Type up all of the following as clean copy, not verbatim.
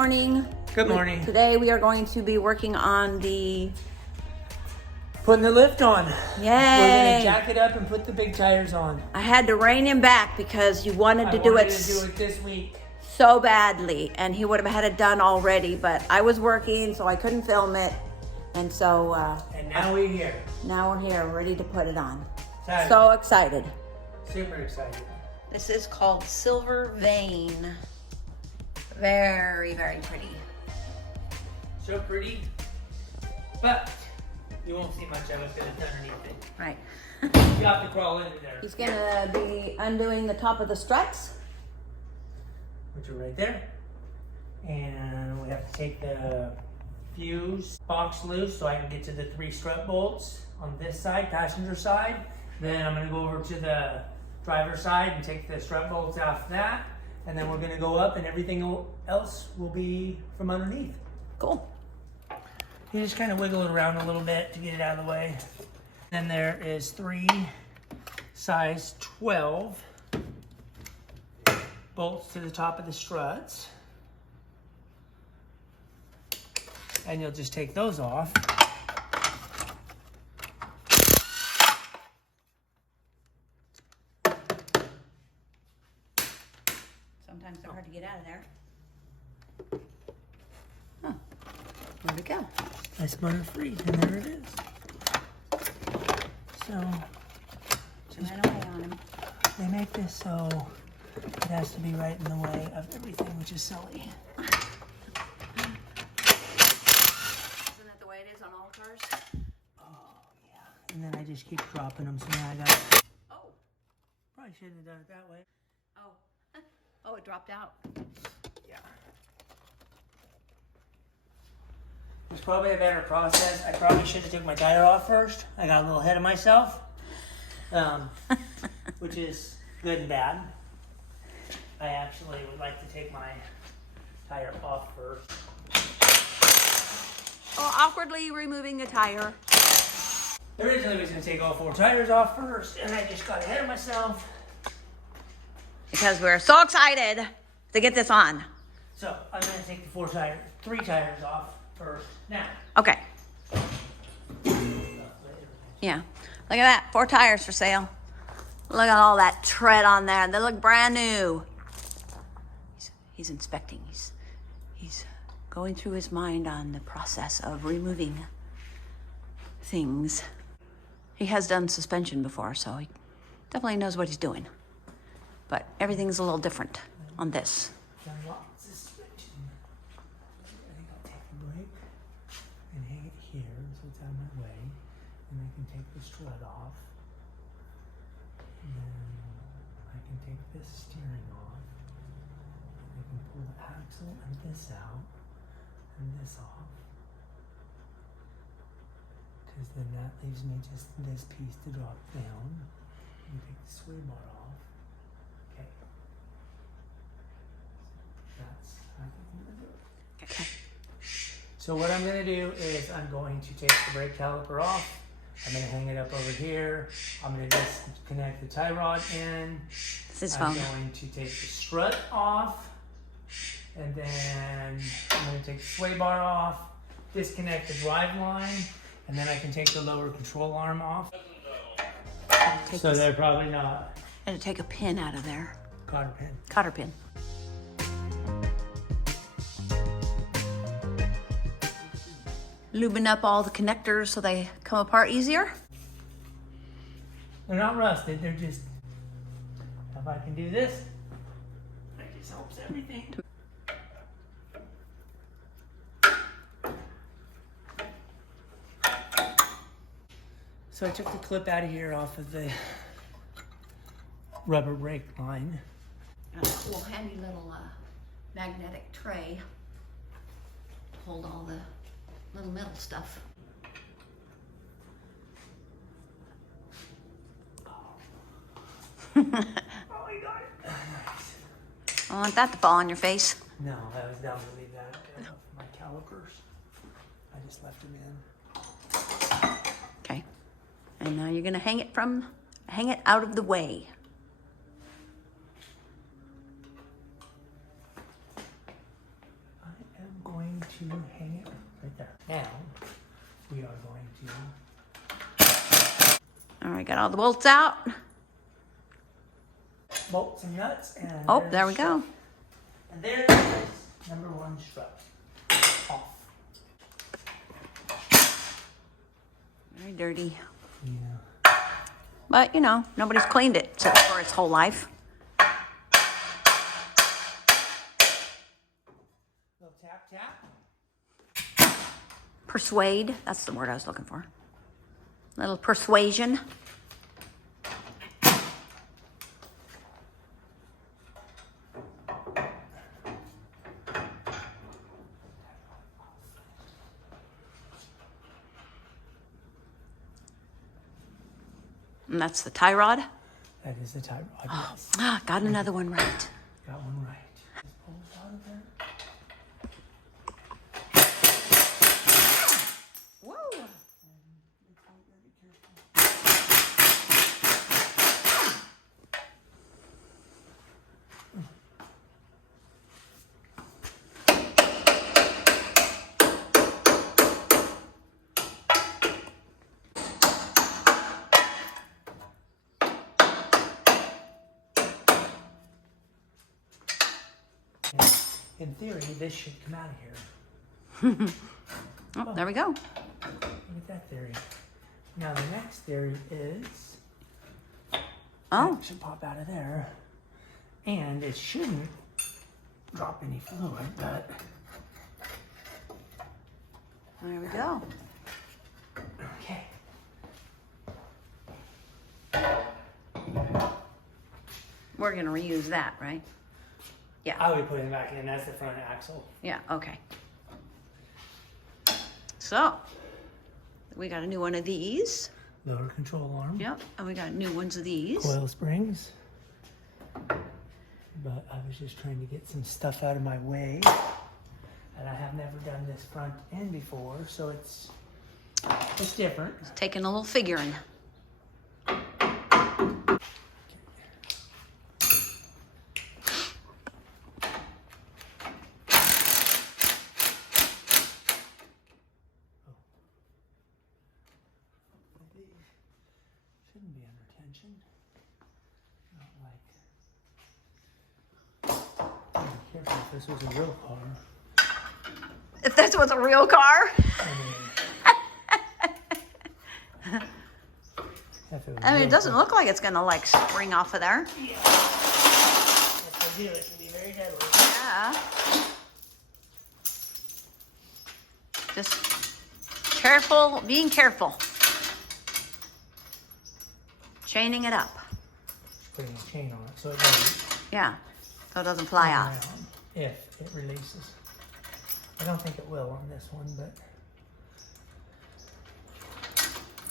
morning. Good morning. Today we are going to be working on the... Putting the lift on. Yay! We're gonna jack it up and put the big tires on. I had to rein him back because you wanted to do wanted it to do it this week. so badly, and he would have had it done already, but I was working, so I couldn't film it, and so And now we're here. now we're here, ready to put it on. Excited. So excited. Super excited. This is called Silver Vein. Very, very pretty. So pretty, but you won't see much of it because it's underneath it. Right. You have to crawl into there. He's gonna be undoing the top of the struts. Which are right there. And we have to take the fuse box loose so I can get to the 3 strut bolts on this side, passenger side. Then I'm gonna go over to the driver's side and take the strut bolts off that. And then we're gonna go up and everything else will be from underneath. Cool. You just kind of wiggle it around a little bit to get it out of the way. Then there is 3 size 12 bolts to the top of the struts. And you'll just take those off. Sometimes they're hard to get out of there. Huh. Where'd it go? Nice motor free, and there it is. So, just Ran away on him. they make this so it has to be right in the way of everything, which is silly. Isn't that the way it is on all cars? Oh, yeah. And then I just keep dropping them, so now I got. Oh. Probably shouldn't have done it that way. Oh. Oh, it dropped out. Yeah. It's probably a better process. I probably should have took my tire off first. I got a little ahead of myself, which is good and bad. I actually would like to take my tire off first. Oh, awkwardly removing the tire. Originally I was going to take all 4 tires off first, and I just got ahead of myself. Because we're so excited to get this on. So I'm going to take the 3 tires off first now. Okay. Yeah. Look at that. 4 tires for sale. Look at all that tread on there. They look brand new. He's inspecting. He's going through his mind on the process of removing things. He has done suspension before, so he definitely knows what he's doing. But everything's a little different on this. Unlock suspension. I think I'll take the brake and hang it here so it's out of my way. And I can take the strut off. And then I can take this steering off. And I can pull the axle and this out and this off. Because then that leaves me just this piece to drop down. And take the sway bar off. Okay. That's how I'm gonna do it. Okay. So what I'm gonna do is I'm going to take the brake caliper off. I'm gonna hang it up over here. I'm gonna just connect the tie rod in. This is I'm fun. going to take the strut off. And then I'm gonna take the sway bar off, disconnect the drive line, and then I can take the lower control arm off. So they're probably not And to take a pin out of there. cotter pin. Cotter pin. Lubing up all the connectors so they come apart easier. They're not rusted, they're just, if I can do this, that just helps everything. So I took the clip out of here off of the rubber brake line. Got a cool handy little magnetic tray to hold all the little metal stuff. Oh, I got it. Nice. I don't want that to fall on your face. No, I was down to leave that out of my calipers. I just left them in. Okay. And now you're gonna hang it out of the way. I hang it right there. Now, we are going to... All right, got all the bolts out. bolts and nuts, and Oh, there we go. And there is number 1 strut off. Very dirty. Yeah. But, you know, nobody's cleaned it for its whole life. Little tap, tap. Persuade, that's the word I was looking for. Little persuasion. And that's the tie rod. That is the tie rod, yes. Ah, got another one right. Got one right. Just pull this out of there. Whoa. In theory, this should come out of here. Oh, there we go. Look at that theory. Now the next theory is Oh, it should pop out of there, and it shouldn't drop any fluid, but there we go. okay. We're gonna reuse that, right? Yeah. I would put it back in. That's the front axle. Yeah, okay. So, we got a new one of these. Lower control arm. Yep, and we got new ones of these. Coil springs. But I was just trying to get some stuff out of my way. And I have never done this front end before, so it's different. It's taking a little figuring. Shouldn't be under tension. Not like. Be careful if this was a real car. If this was a real car. I mean, it doesn't look like it's gonna like spring off of there. Yeah. If they do, it can be very deadly. Yeah. Just careful, being careful. Chaining it up. Putting a chain on it so it doesn't Yeah, so it doesn't fly come off. around if it releases. I don't think it will on this one, but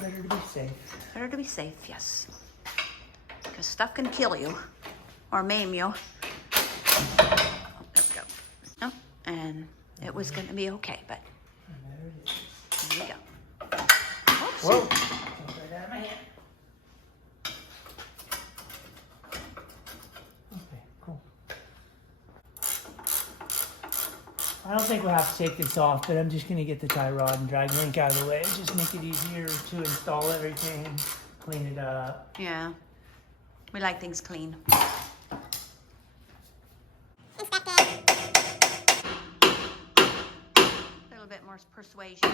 better to be safe. Better to be safe, yes. Because stuff can kill you or maim you. Oh, there we go. Oh, and it was going to be okay, but And there it is. there we go. Whoa! Jumped right out of my hand. Okay, cool. I don't think we'll have to take this off, but I'm just going to get the tie rod and drag link out of the way. Just make it easier to install everything, clean it up. Yeah, we like things clean. A little bit more persuasion.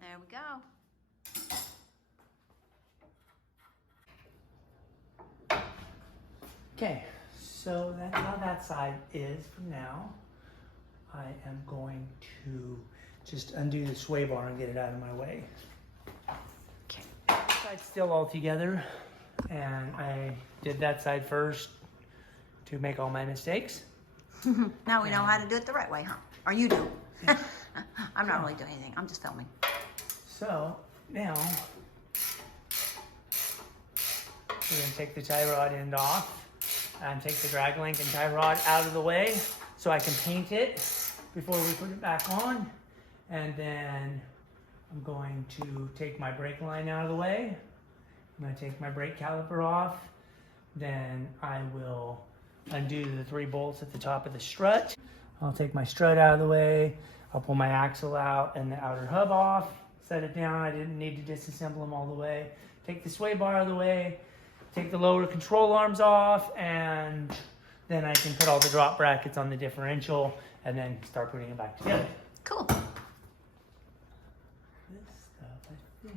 There we go. Okay, so that's how that side is for now. I am going to just undo the sway bar and get it out of my way. Okay. Side's still all together, and I did that side first to make all my mistakes. Now we know how to do it the right way, huh? Or you do. I'm not really doing anything. I'm just filming. So now we're gonna take the tie rod end off and take the drag link and tie rod out of the way so I can paint it before we put it back on. And then I'm going to take my brake line out of the way. I'm gonna take my brake caliper off. Then I will undo the 3 bolts at the top of the strut. I'll take my strut out of the way. I'll pull my axle out and the outer hub off, set it down. I didn't need to disassemble them all the way. Take the sway bar out of the way, take the lower control arms off, and then I can put all the drop brackets on the differential and then start putting it back together. Cool. This stuff, I think.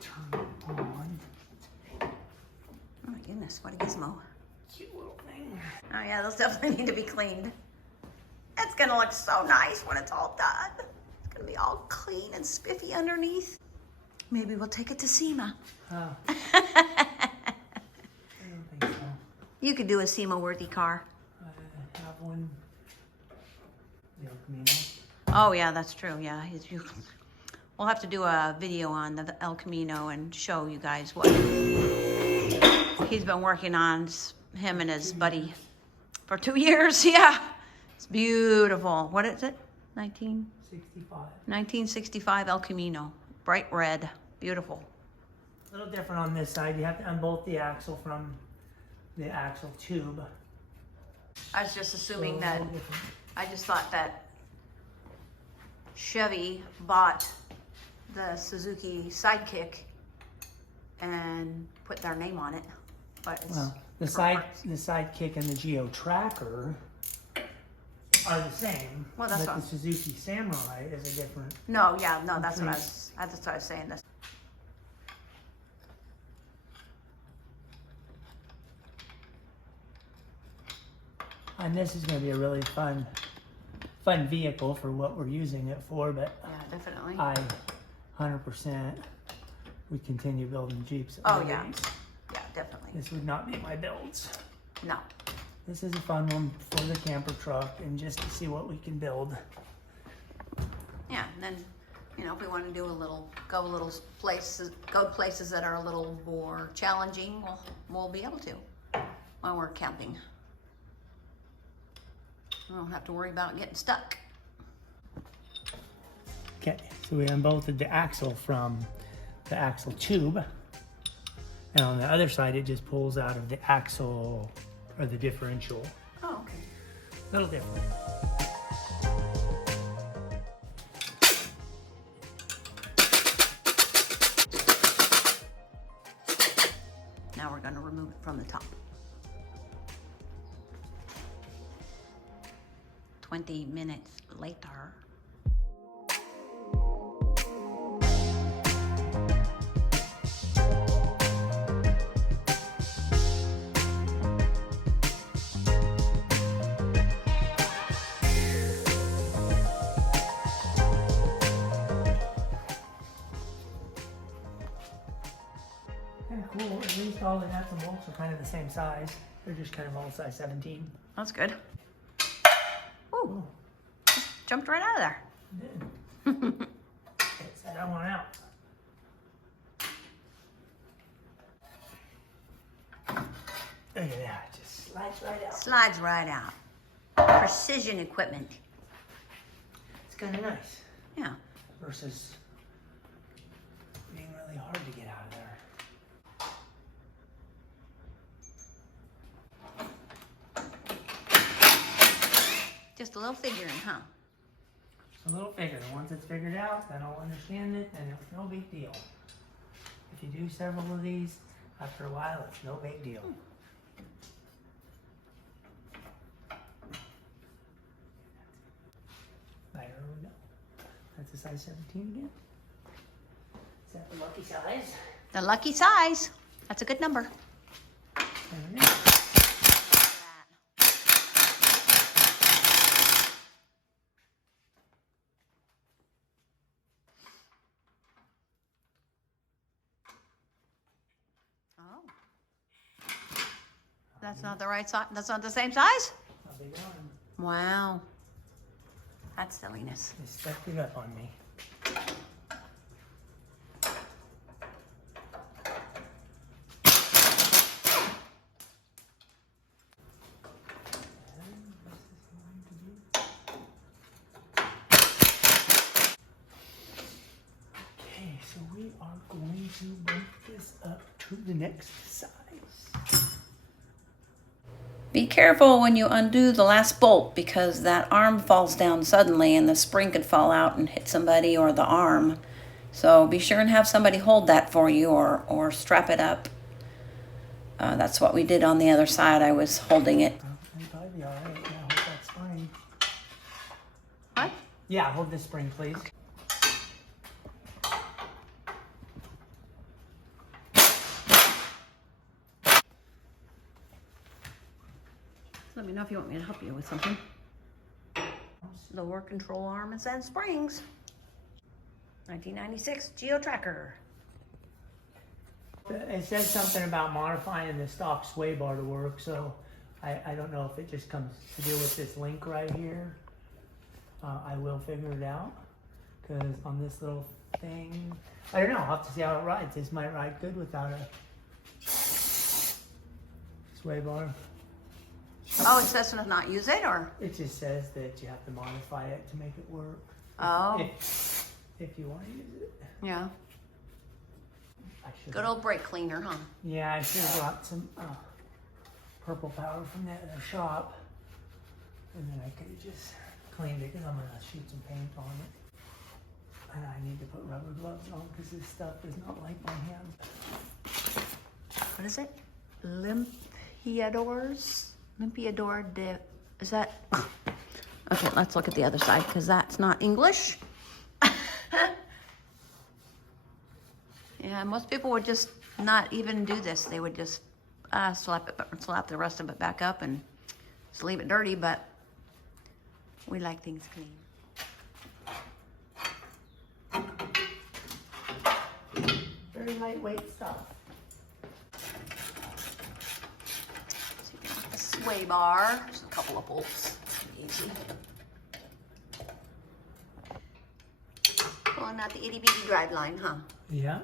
Turn it on. Oh my goodness, what a gizmo. Cute little thing. Oh yeah, those definitely need to be cleaned. It's gonna look so nice when it's all done. It's gonna be all clean and spiffy underneath. Maybe we'll take it to SEMA. Oh. I don't think so. You could do a SEMA-worthy car. I have one. The El Camino. Oh yeah, that's true. Yeah, we'll have to do a video on the El Camino and show you guys what he's been working on. Him and his buddy for 2 years. Yeah, it's beautiful. What is it? 1965 El Camino, bright red, beautiful. A little different on this side. You have to unbolt the axle from the axle tube. I was just assuming that. I just thought that Chevy bought the Suzuki Sidekick and put their name on it, but it's Well, the Sidekick and the Geo Tracker are the same. Well, that's but what- the Suzuki Samurai is a different. no, yeah, no, that's what I was. That's what I was saying. This. And this is going to be a really fun vehicle for what we're using it for. But Yeah, definitely. I 100% would continue building Jeeps. Oh yeah, yeah, definitely. This would not be my builds. No. This is a fun one for the camper truck and just to see what we can build. Yeah, and then if we want to do go places that are a little more challenging, we'll be able to while we're camping. We don't have to worry about getting stuck. Okay, so we unbolted the axle from the axle tube. And on the other side, it just pulls out of the axle or the differential. Oh, okay. A little different. Now we're going to remove it from the top. 20 minutes later. Kind of cool. At least all the nuts and bolts are kind of the same size. They're just kind of all size 17. That's good. Ooh, jumped right out of there. Did. Set that one out. Look at that. Just slides right out. Slides right out. Precision equipment. It's kind of nice. Yeah. Versus being really hard to get out of there. Just a little figuring, huh? It's a little figured. Once it's figured out, then I'll understand it, and it's no big deal. If you do several of these, after a while, it's no big deal. I don't know. That's a size 17 again. Is that the lucky size? The lucky size. That's a good number. There it is. Oh. That's not the right size. That's not the same size? I'll be darned. Wow. That's silliness. They stepped it up on me. Okay, so we are going to bump this up to the next size. Be careful when you undo the last bolt because that arm falls down suddenly and the spring could fall out and hit somebody or the arm. So be sure and have somebody hold that for you or strap it up. That's what we did on the other side. I was holding it. It'll probably be all right. Yeah, hold that spring. What? Yeah, hold this spring, please. Let me know if you want me to help you with something. Lower control arms and springs. 1996 Geo Tracker. It says something about modifying the stock sway bar to work, so I don't know if it just comes to do with this link right here. I will figure it out, because on this little thing, I don't know, I'll have to see how it rides. This might ride good without a sway bar. Oh, it says to not use it, or? It just says that you have to modify it to make it work. Oh. If you want to use it. Yeah. I should. Good old brake cleaner, huh? Yeah, I should have brought some purple powder from that shop. And then I could have just cleaned it, because I'm going to shoot some paint on it. And I need to put rubber gloves on because this stuff does not like my hands. What is it? Limpiador de... Is that... Okay, let's look at the other side because that's not English. Yeah, most people would just not even do this. They would just slap the rest of it back up and just leave it dirty, but we like things clean. Very lightweight stuff. So you got the sway bar. Just a couple of bolts. Easy. Pulling out the itty bitty drive line, huh? Yeah.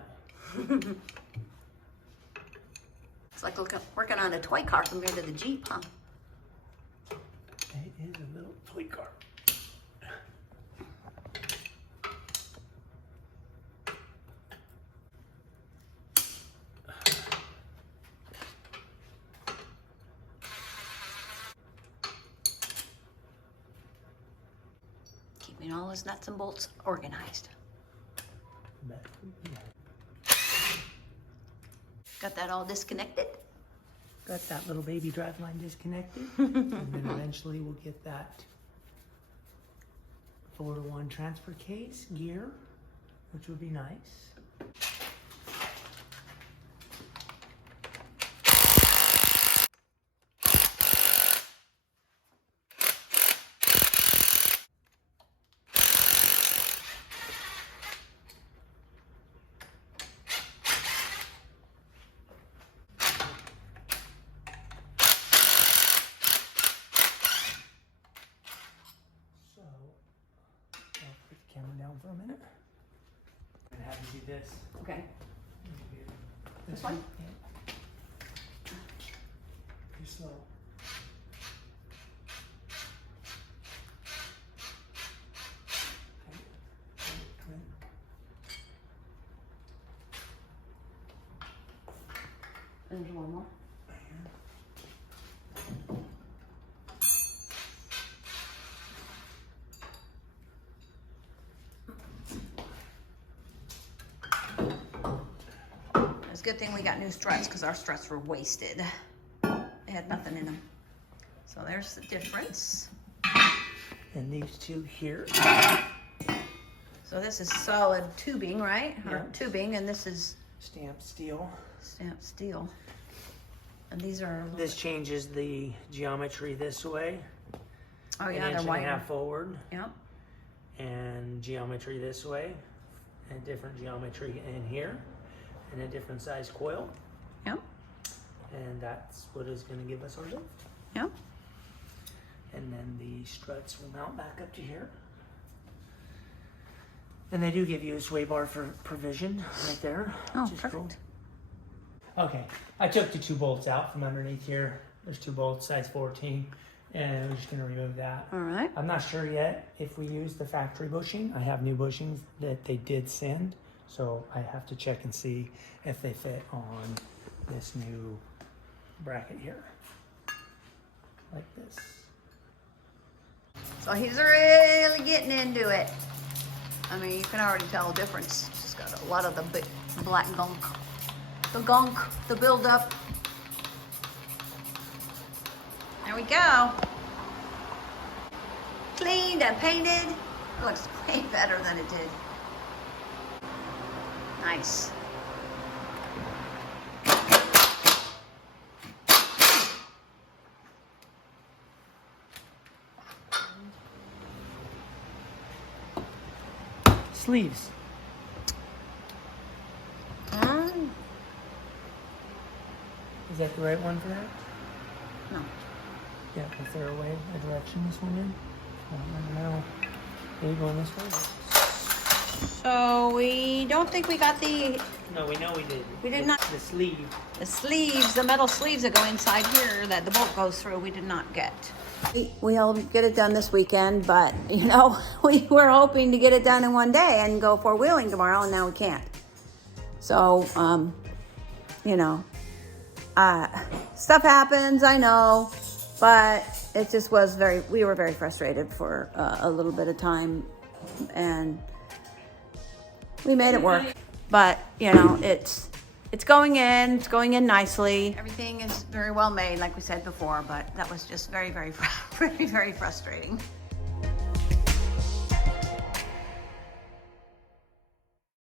It's like working on a toy car compared to the Jeep, huh? It is a little toy car. Keeping all his nuts and bolts organized. But, yeah. Got that all disconnected? Got that little baby drive line disconnected. And then eventually we'll get that 4-to-1 transfer case gear, which would be nice. Down for a minute. I'm gonna have you do this. Okay. This one? Yeah. Too slow. Okay. There's one more. It's a good thing we got new struts because our struts were wasted. They had nothing in them. So there's the difference. And these two here. So this is solid tubing, right? Yeah. Or tubing, and this is Stamped steel. stamped steel. And these are a little This bit- changes the geometry this way. oh yeah, an they're inch and a wider. half forward. Yep. And geometry this way. And different geometry in here. And a different size coil. Yep. And that's what is going to give us our lift. Yep. And then the struts will mount back up to here. And they do give you a sway bar for provision right there. Oh, which is perfect. cool. Okay, I took the 2 bolts out from underneath here. There's 2 bolts, size 14, and we're just gonna remove that. All right. I'm not sure yet if we use the factory bushing. I have new bushings that they did send, so I have to check and see if they fit on this new bracket here. So he's really getting into it. I mean, you can already tell the difference. He's got a lot of the big black gunk. The gunk, the buildup. There we go. Cleaned and painted. It looks way better than it did. Nice. Sleeves. Is that the right one for that? No. Yeah, is there a way, a direction this one in? I don't know. Are you going this way? So we don't think we got the No, we know we did. We did not. The sleeve. sleeves, the metal sleeves that go inside here that the bolt goes through, we did not get. We'll get it done this weekend, but you know, we were hoping to get it done in one day and go four-wheeling tomorrow, and now we can't. So, you know, stuff happens, I know, but it just was we were very frustrated for a little bit of time, and we made it work. But, you know, it's going in nicely. Everything is very well made, like we said before, but that was just very, very, very, very frustrating.